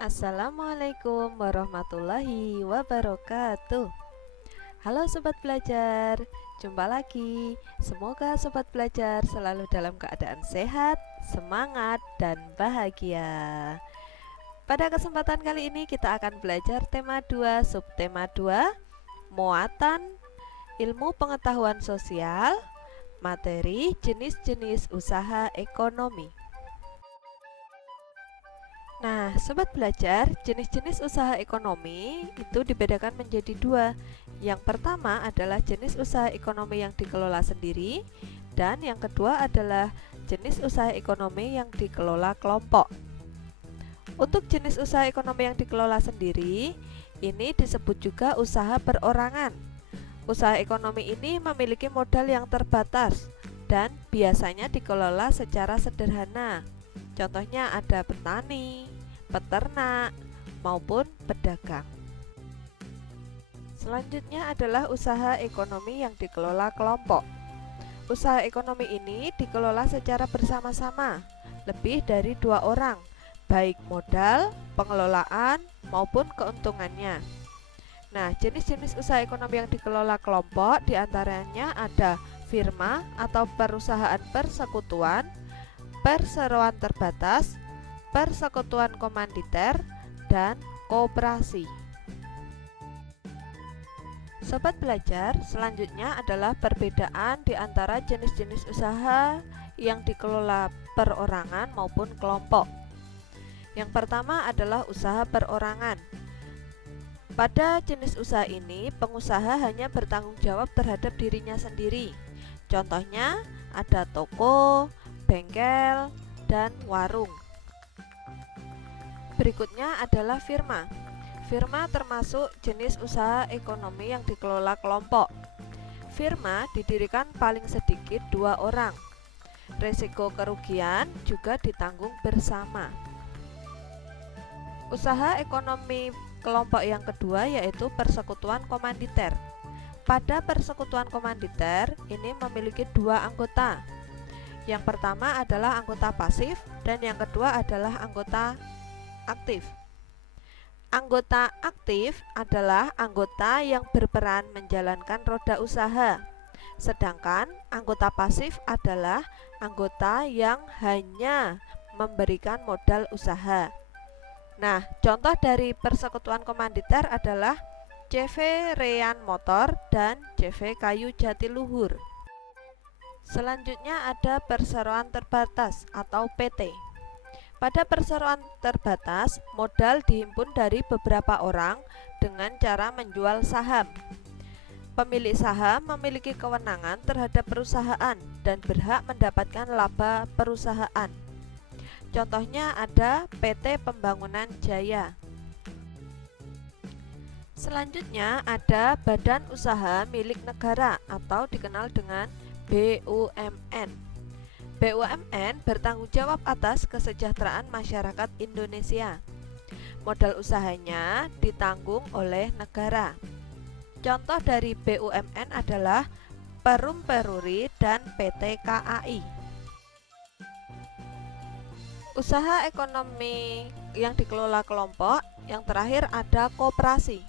Assalamualaikum warahmatullahi wabarakatuh. Halo sobat belajar, jumpa lagi. Semoga sobat belajar selalu dalam keadaan sehat, semangat, dan bahagia. Pada kesempatan kali ini kita akan belajar tema 2, subtema 2, muatan ilmu pengetahuan sosial, materi jenis-jenis usaha ekonomi. Nah, sobat belajar, jenis-jenis usaha ekonomi itu dibedakan menjadi dua. Yang pertama adalah jenis usaha ekonomi yang dikelola sendiri, dan yang kedua adalah jenis usaha ekonomi yang dikelola kelompok. Untuk jenis usaha ekonomi yang dikelola sendiri, ini disebut juga usaha perorangan. Usaha ekonomi ini memiliki modal yang terbatas dan biasanya dikelola secara sederhana. Contohnya ada petani, peternak, maupun pedagang. Selanjutnya adalah usaha ekonomi yang dikelola kelompok. Usaha ekonomi ini dikelola secara bersama-sama, lebih dari 2 orang, baik modal, pengelolaan, maupun keuntungannya. Nah, jenis-jenis usaha ekonomi yang dikelola kelompok diantaranya ada firma atau perusahaan persekutuan, perseroan terbatas, persekutuan komanditer, dan koperasi. Sobat belajar, selanjutnya adalah perbedaan di antara jenis-jenis usaha yang dikelola perorangan maupun kelompok. Yang pertama adalah usaha perorangan. Pada jenis usaha ini, pengusaha hanya bertanggung jawab terhadap dirinya sendiri. Contohnya ada toko, bengkel, dan warung. Berikutnya adalah firma. Firma termasuk jenis usaha ekonomi yang dikelola kelompok. Firma didirikan paling sedikit 2 orang. Risiko kerugian juga ditanggung bersama. Usaha ekonomi kelompok yang kedua yaitu persekutuan komanditer. Pada persekutuan komanditer ini memiliki 2 anggota. Yang pertama adalah anggota pasif dan yang kedua adalah anggota aktif. Anggota aktif adalah anggota yang berperan menjalankan roda usaha. Sedangkan anggota pasif adalah anggota yang hanya memberikan modal usaha. Nah, contoh dari persekutuan komanditer adalah CV Rean Motor dan CV Kayu Jatiluhur. Selanjutnya ada perseroan terbatas atau PT. Pada perseroan terbatas, modal dihimpun dari beberapa orang dengan cara menjual saham. Pemilik saham memiliki kewenangan terhadap perusahaan dan berhak mendapatkan laba perusahaan. Contohnya ada PT Pembangunan Jaya. Selanjutnya ada badan usaha milik negara atau dikenal dengan BUMN. BUMN bertanggung jawab atas kesejahteraan masyarakat Indonesia. Modal usahanya ditanggung oleh negara. Contoh dari BUMN adalah Perum Peruri dan PT KAI. Usaha ekonomi yang dikelola kelompok, yang terakhir ada koperasi.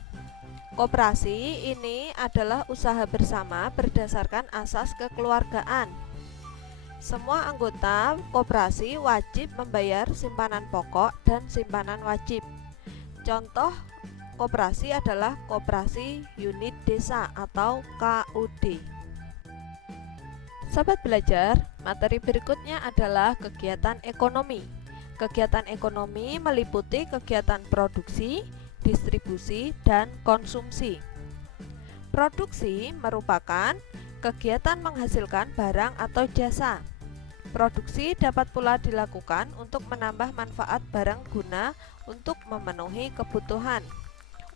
Koperasi ini adalah usaha bersama berdasarkan asas kekeluargaan. Semua anggota koperasi wajib membayar simpanan pokok dan simpanan wajib. Contoh koperasi adalah Koperasi Unit Desa atau KUD. Sahabat belajar, materi berikutnya adalah kegiatan ekonomi. Kegiatan ekonomi meliputi kegiatan produksi, distribusi, dan konsumsi. Produksi merupakan kegiatan menghasilkan barang atau jasa. Produksi dapat pula dilakukan untuk menambah manfaat barang guna untuk memenuhi kebutuhan.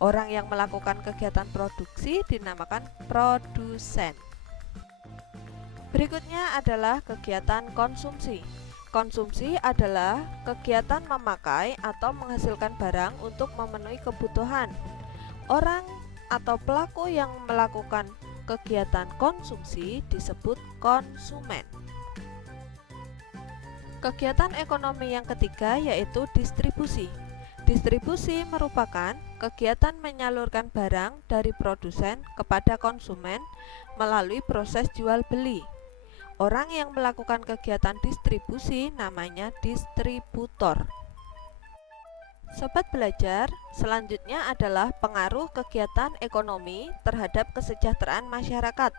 Orang yang melakukan kegiatan produksi dinamakan produsen. Berikutnya adalah kegiatan konsumsi. Konsumsi adalah kegiatan memakai atau menghasilkan barang untuk memenuhi kebutuhan. Orang atau pelaku yang melakukan kegiatan konsumsi disebut konsumen. Kegiatan ekonomi yang ketiga yaitu distribusi. Distribusi merupakan kegiatan menyalurkan barang dari produsen kepada konsumen melalui proses jual beli. Orang yang melakukan kegiatan distribusi namanya distributor. Sobat belajar, selanjutnya adalah pengaruh kegiatan ekonomi terhadap kesejahteraan masyarakat.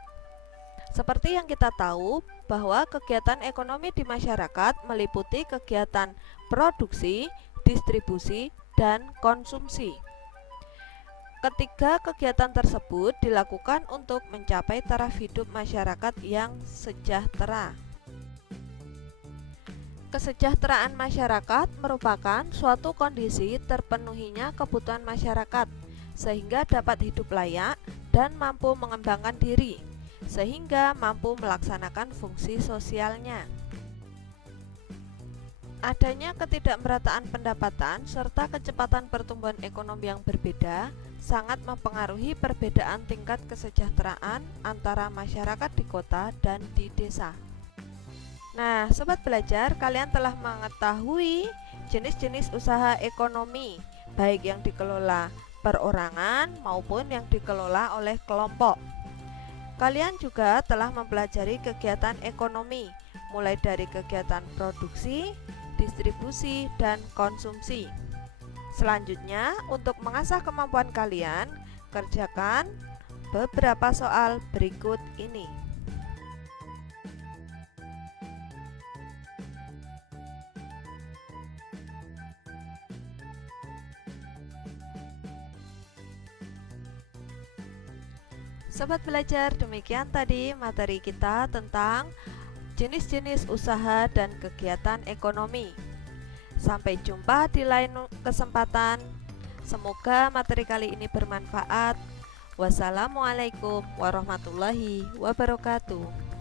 Seperti yang kita tahu bahwa kegiatan ekonomi di masyarakat meliputi kegiatan produksi, distribusi, dan konsumsi. Ketiga kegiatan tersebut dilakukan untuk mencapai taraf hidup masyarakat yang sejahtera. Kesejahteraan masyarakat merupakan suatu kondisi terpenuhinya kebutuhan masyarakat sehingga dapat hidup layak dan mampu mengembangkan diri, sehingga mampu melaksanakan fungsi sosialnya. Adanya ketidakmerataan pendapatan serta kecepatan pertumbuhan ekonomi yang berbeda sangat mempengaruhi perbedaan tingkat kesejahteraan antara masyarakat di kota dan di desa. Nah, sobat belajar, kalian telah mengetahui jenis-jenis usaha ekonomi, baik yang dikelola perorangan maupun yang dikelola oleh kelompok. Kalian juga telah mempelajari kegiatan ekonomi, mulai dari kegiatan produksi, distribusi, dan konsumsi. Selanjutnya, untuk mengasah kemampuan kalian, kerjakan beberapa soal berikut ini. Sobat belajar, demikian tadi materi kita tentang jenis-jenis usaha dan kegiatan ekonomi. Sampai jumpa di lain kesempatan. Semoga materi kali ini bermanfaat. Wassalamualaikum warahmatullahi wabarakatuh.